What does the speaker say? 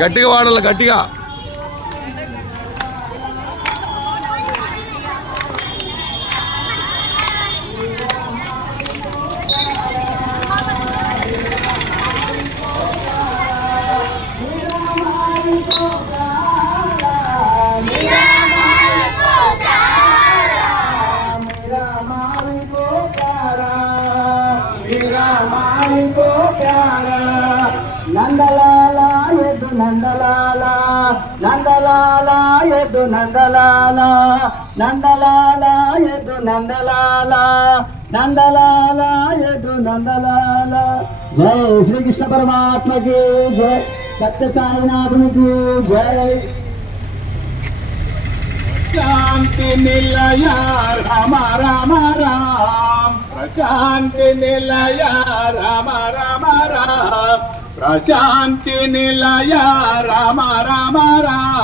గట్టిగా వాడాలి, గట్టిగా. నందలాల ఎద్దు నందలాల, నందలాల ఎద్దు నందలాల, నందలాల ఎద్దు నందలాల, నందలాల ఎద్దు నందలాల. జై శ్రీకృష్ణ పరమాత్మకి జై, సత్య సాయినాథునికి జై. శాంతి నిలయ రామ రామ రామ, ప్రశాంతి నిలయ రామ రామ రామ, ప్రశాంతి నిలయ రామ రామ రామ.